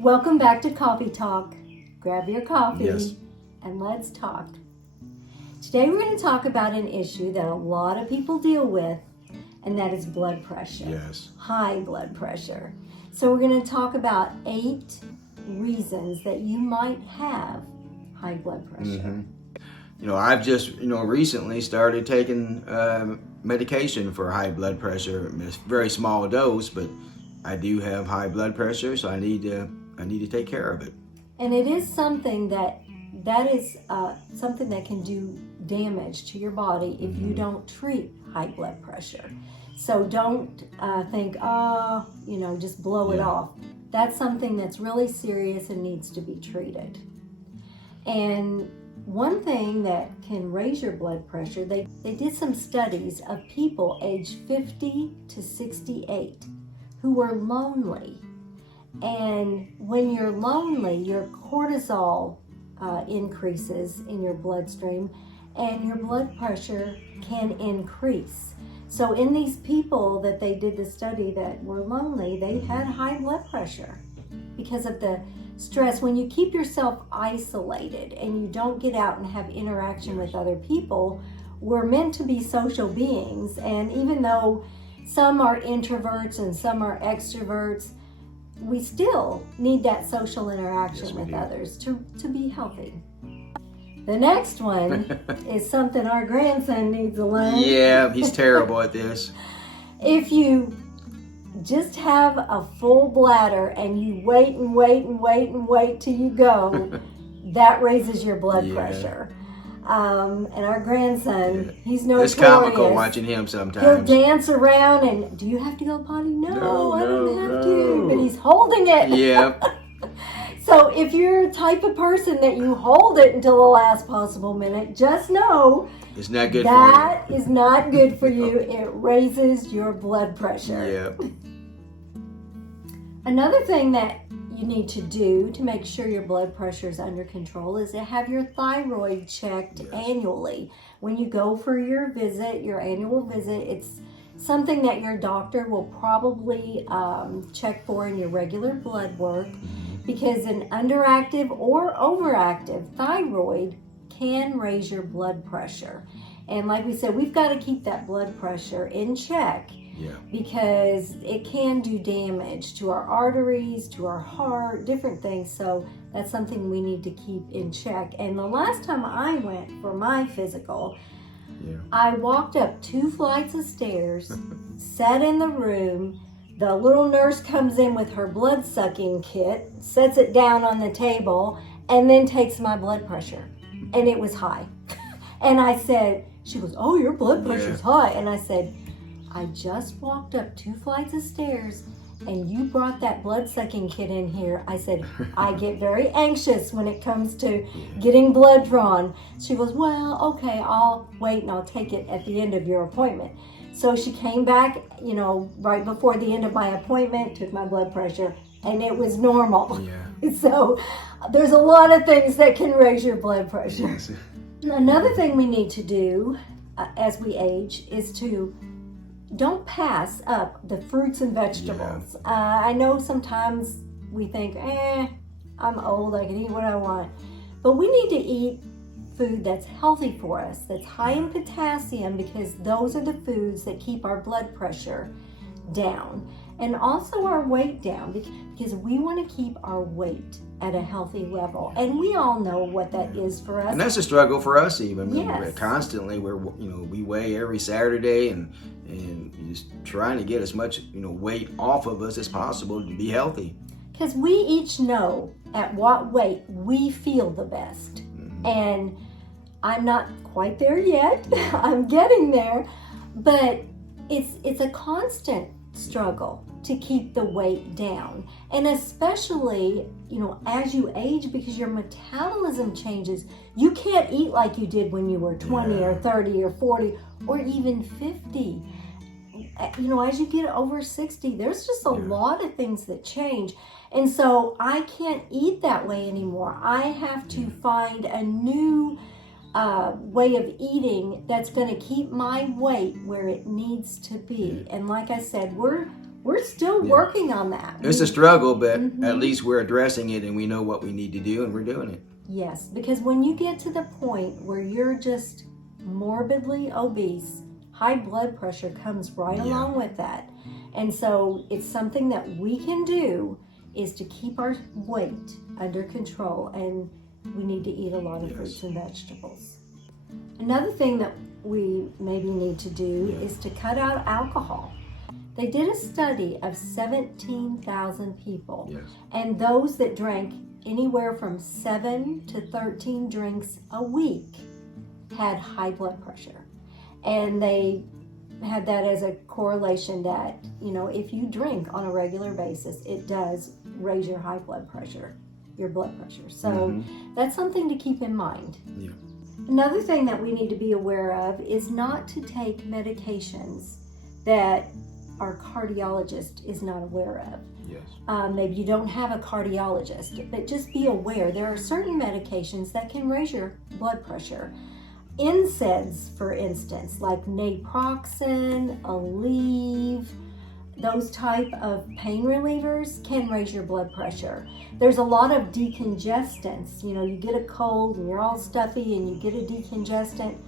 Welcome back to Coffee Talk. Grab your coffee Yes. and let's talk. Today we're going to talk about an issue that a lot of people deal with, and that is blood pressure. Yes. High blood pressure. So we're going to talk about 8 reasons that you might have high blood pressure. I've just, recently started taking medication for high blood pressure. It's a very small dose, but I do have high blood pressure, so I need to take care of it. And it is something that is something that can do damage to your body if you don't treat high blood pressure. So don't think, just blow it off. That's something that's really serious and needs to be treated. And one thing that can raise your blood pressure, they did some studies of people aged 50 to 68 who were lonely. And when you're lonely, your cortisol increases in your bloodstream and your blood pressure can increase. So in these people that they did the study that were lonely, they had high blood pressure because of the stress. When you keep yourself isolated and you don't get out and have interaction with other people, we're meant to be social beings. And even though some are introverts and some are extroverts, we still need that social interaction with others to be healthy. The next one is something our grandson needs to learn. Yeah, he's terrible at this. If you just have a full bladder and you wait till you go, that raises your blood pressure. And our grandson, he's notorious. It's comical watching him sometimes. He'll dance around and, do you have to go potty? No, I don't have to. But he's holding it. Yeah. So if you're a type of person that you hold it until the last possible minute, just know It's not good that is not good for you. It raises your blood pressure. Yeah. Another thing that you need to do to make sure your blood pressure is under control is to have your thyroid checked annually. When you go for your visit, your annual visit, it's something that your doctor will probably check for in your regular blood work, because an underactive or overactive thyroid can raise your blood pressure. And like we said, we've got to keep that blood pressure in check. Yeah. Because it can do damage to our arteries, to our heart, different things. So that's something we need to keep in check. And the last time I went for my physical, I walked up 2 flights of stairs, sat in the room. The little nurse comes in with her blood sucking kit, sets it down on the table, and then takes my blood pressure. And it was high. And I said, she goes, "Oh, your blood pressure's high." And I said, "I just walked up 2 flights of stairs and you brought that blood sucking kit in here." I said, "I get very anxious when it comes to getting blood drawn." She goes, "Well, okay, I'll wait and I'll take it at the end of your appointment." So she came back, right before the end of my appointment, took my blood pressure, and it was normal. Yeah. So there's a lot of things that can raise your blood pressure. Yes. Another thing we need to do as we age is to don't pass up the fruits and vegetables. I know sometimes we think, I'm old, I can eat what I want. But we need to eat food that's healthy for us, that's high in potassium, because those are the foods that keep our blood pressure down. And also our weight down, because we want to keep our weight at a healthy level. And we all know what that is for us. And that's a struggle for us even. Yes. We weigh every Saturday and just trying to get as much weight off of us as possible to be healthy. Because we each know at what weight we feel the best. And I'm not quite there yet. I'm getting there. But it's a constant struggle to keep the weight down. And especially, as you age, because your metabolism changes, you can't eat like you did when you were 20 or 30 or 40 or even 50. As you get over 60, there's just a lot of things that change. And so I can't eat that way anymore. I have to find a new way of eating that's going to keep my weight where it needs to be. And like I said, we're we're still working on that. It's a struggle, but at least we're addressing it and we know what we need to do and we're doing it. Yes, because when you get to the point where you're just morbidly obese, high blood pressure comes right along with that. And so it's something that we can do is to keep our weight under control, and we need to eat a lot of fruits and vegetables. Another thing that we maybe need to do is to cut out alcohol. They did a study of 17,000 people, and those that drank anywhere from 7 to 13 drinks a week had high blood pressure. And they had that as a correlation that, you know, if you drink on a regular basis, it does raise your high blood pressure, your blood pressure. So that's something to keep in mind. Yeah. Another thing that we need to be aware of is not to take medications that our cardiologist is not aware of. Yes. Maybe you don't have a cardiologist, but just be aware there are certain medications that can raise your blood pressure. NSAIDs, for instance, like naproxen, Aleve, those type of pain relievers can raise your blood pressure. There's a lot of decongestants. You know, you get a cold and you're all stuffy and you get a decongestant,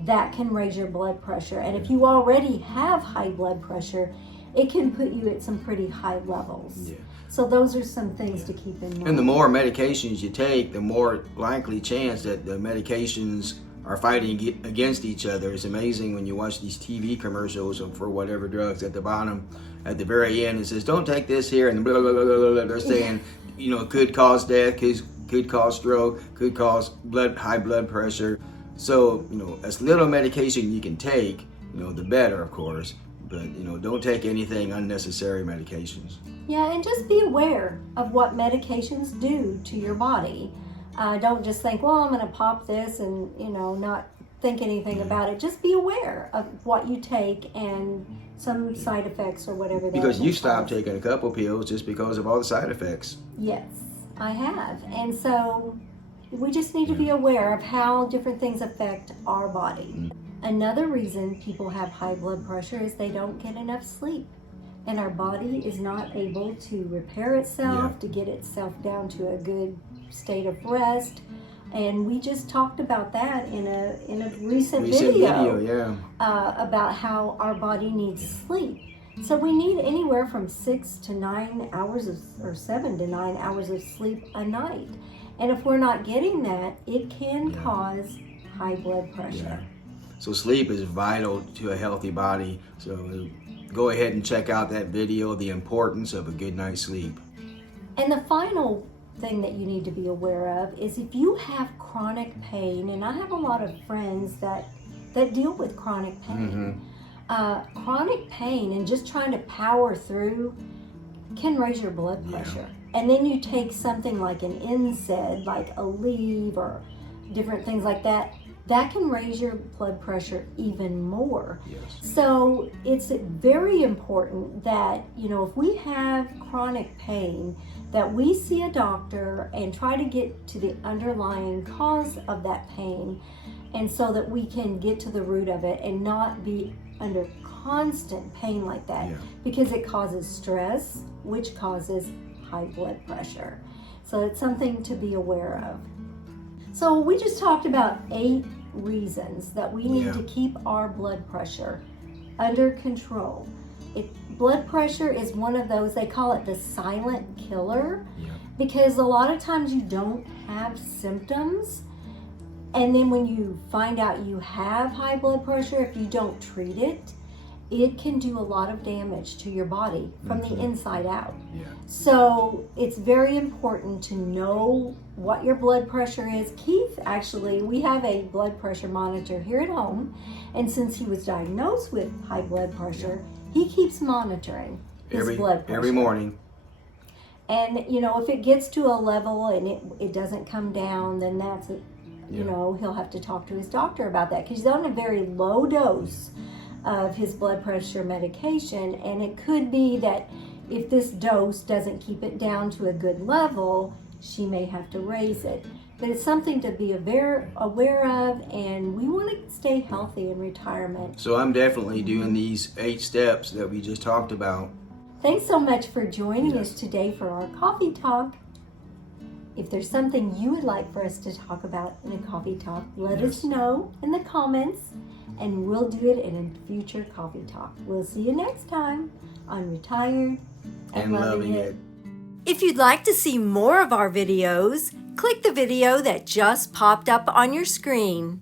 that can raise your blood pressure. And if you already have high blood pressure, it can put you at some pretty high levels. Yeah. So those are some things to keep in mind. And the more medications you take, the more likely chance that the medications are fighting against each other. It's amazing when you watch these TV commercials for whatever drugs. At the bottom, at the very end, it says, don't take this here, and blah, blah, blah, blah, blah. They're saying, you know, could cause death, could cause stroke, could cause high blood pressure. So, you know, as little medication you can take, you know, the better, of course. But, you know, don't take anything unnecessary medications. Yeah, and just be aware of what medications do to your body. Don't just think, well, I'm going to pop this and, you know, not think anything about it. Just be aware of what you take and some side effects or whatever. Because you stopped taking a couple pills just because of all the side effects. Yes, I have. And so we just need to be aware of how different things affect our body. Another reason people have high blood pressure is they don't get enough sleep. And our body is not able to repair itself, to get itself down to a good state of rest. And we just talked about that in a recent video about how our body needs sleep. So we need anywhere from 6 to 9 hours or 7 to 9 hours of sleep a night. And if we're not getting that, it can cause high blood pressure. So sleep is vital to a healthy body. So go ahead and check out that video, The Importance of a Good Night's Sleep. And the final thing that you need to be aware of is if you have chronic pain, and I have a lot of friends that deal with chronic pain. Chronic pain and just trying to power through can raise your blood pressure. And then you take something like an NSAID, like Aleve or different things like that, that can raise your blood pressure even more. So it's very important that, you know, if we have chronic pain, that we see a doctor and try to get to the underlying cause of that pain, and so that we can get to the root of it and not be under constant pain like that, because it causes stress, which causes high blood pressure. So it's something to be aware of. So we just talked about 8 reasons that we need to keep our blood pressure under control. Blood pressure is one of those, they call it the silent killer, because a lot of times you don't have symptoms, and then when you find out you have high blood pressure, if you don't treat it, it can do a lot of damage to your body from the inside out. So it's very important to know what your blood pressure is. Keith, actually, we have a blood pressure monitor here at home, and since he was diagnosed with high blood pressure, he keeps monitoring his blood pressure. Every morning. And, you know, if it gets to a level and it doesn't come down, then that's, you know, he'll have to talk to his doctor about that, because he's on a very low dose of his blood pressure medication, and it could be that if this dose doesn't keep it down to a good level, she may have to raise it. But it's something to be aware of, and we want to stay healthy in retirement. So I'm definitely doing these 8 steps that we just talked about. Thanks so much for joining us Yes. today for our coffee talk. If there's something you would like for us to talk about in a coffee talk, let us Yes. know in the comments, and we'll do it in a future coffee talk. We'll see you next time on Retired And loving it. If you'd like to see more of our videos, click the video that just popped up on your screen.